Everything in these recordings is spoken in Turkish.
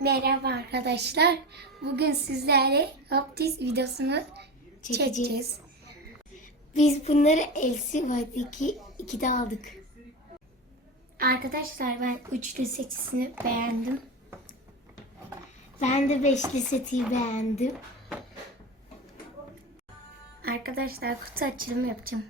Merhaba arkadaşlar. Bugün sizlerle Optis videosunu çekeceğiz. Biz bunları Elsi Vadiki 2'de aldık. Arkadaşlar ben üçlü setisini beğendim. Ben de beşli seti beğendim. Arkadaşlar kutu açılımı yapacağım.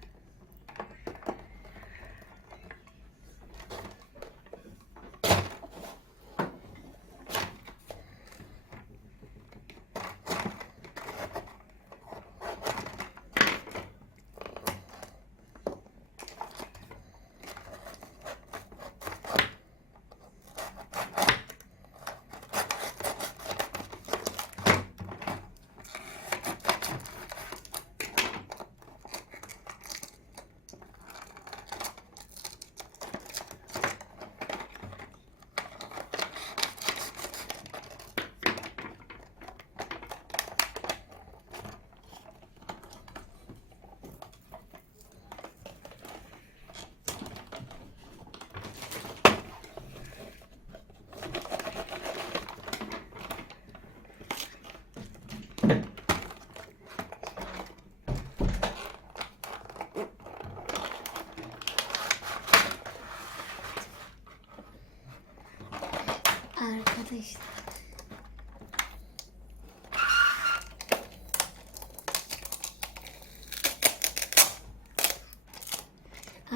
Arkadaşlar.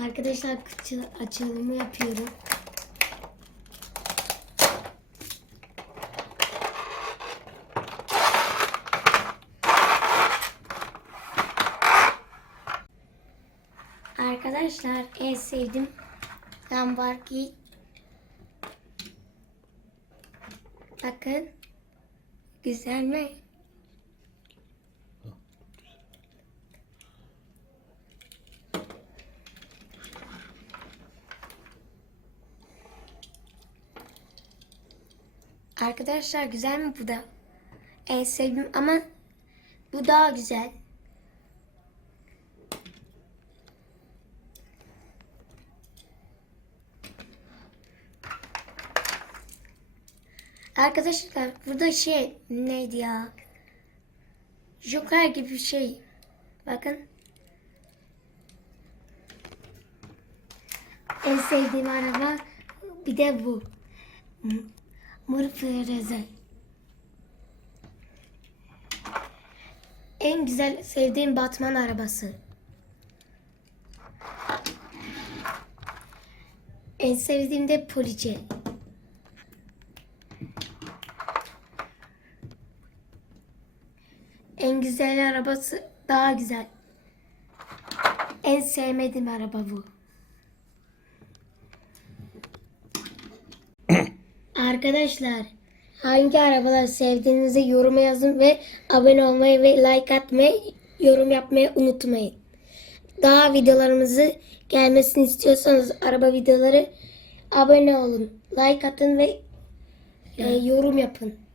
Arkadaşlar kutu açılımı yapıyorum. Arkadaşlar en sevdiğim Lamborghini Bakın. Güzel mi? Arkadaşlar güzel mi bu da? En sevdiğim ama bu daha güzel. Arkadaşlar burada şey neydi ya? Joker gibi bir şey. Bakın. En sevdiğim araba bir de bu. Mor Fereze. En güzel sevdiğim Batman arabası. En sevdiğim de Police. En güzel arabası daha güzel. En sevmediğim araba bu. Arkadaşlar hangi arabaları sevdiğinizi yoruma yazın ve abone olmayı ve like atmayı, yorum yapmayı unutmayın. Daha videolarımızı gelmesini istiyorsanız araba videoları abone olun, like atın ve e, yorum yapın.